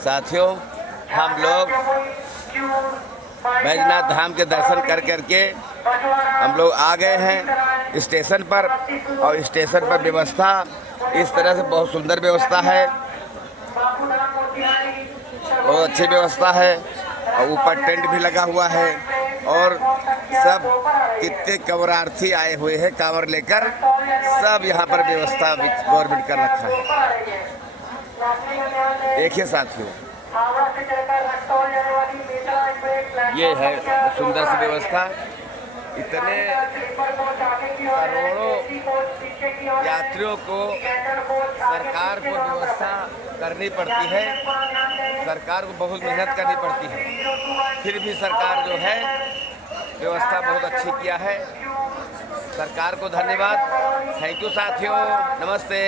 साथियों, हम लोग बैजनाथ धाम के दर्शन कर करके हम लोग आ गए हैं स्टेशन पर। और स्टेशन पर व्यवस्था इस तरह से बहुत सुंदर व्यवस्था है, बहुत अच्छी व्यवस्था है। और ऊपर टेंट भी लगा हुआ है और सब कितने कंवरार्थी आए हुए हैं कांवर लेकर। सब यहाँ पर व्यवस्था गवर्नमेंट कर रखा है। देखिए साथियों, ये है सुंदर सी व्यवस्था। इतने करोड़ों यात्रियों को सरकार को व्यवस्था करनी पड़ती है, सरकार को बहुत मेहनत करनी पड़ती है, फिर भी सरकार जो है व्यवस्था बहुत अच्छी किया है। सरकार को धन्यवाद। थैंक यू साथियों, नमस्ते।